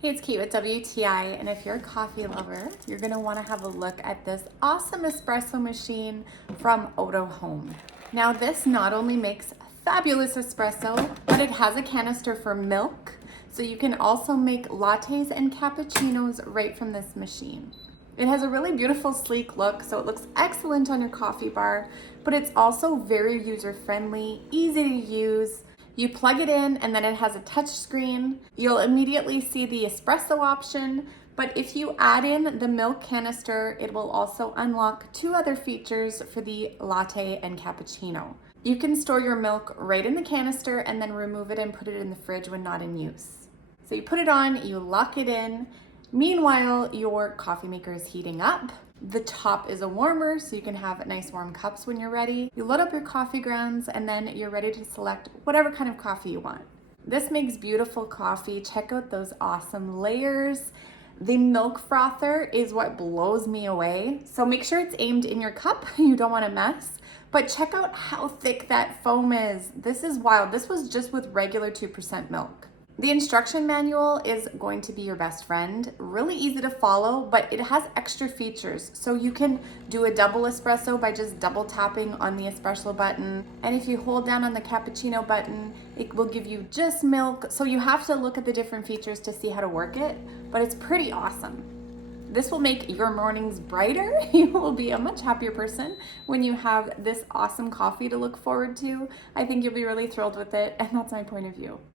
Hey, it's Kate with WTI, and if you're a coffee lover, you're gonna wanna have a look at this awesome espresso machine from outohome. Now, this not only makes fabulous espresso, but it has a canister for milk, so you can also make lattes and cappuccinos right from this machine. It has a really beautiful, sleek look, so it looks excellent on your coffee bar, but it's also very user-friendly, easy to use. You plug it in and then it has a touch screen. You'll immediately see the espresso option, but if you add in the milk canister, it will also unlock two other features for the latte and cappuccino. You can store your milk right in the canister and then remove it and put it in the fridge when not in use. So you put it on, you lock it in. Meanwhile, your coffee maker is heating up. The top is a warmer, so you can have nice warm cups when you're ready. You load up your coffee grounds and then you're ready to select whatever kind of coffee you want. This makes beautiful coffee. Check out those awesome layers. The milk frother is what blows me away. So make sure it's aimed in your cup. You don't want to mess. But check out how thick that foam is. This is wild. This was just with regular 2% milk. The instruction manual is going to be your best friend. Really easy to follow, but it has extra features. So you can do a double espresso by just double tapping on the espresso button. And if you hold down on the cappuccino button, it will give you just milk. So you have to look at the different features to see how to work it, but it's pretty awesome. This will make your mornings brighter. You will be a much happier person when you have this awesome coffee to look forward to. I think you'll be really thrilled with it, and that's my point of view.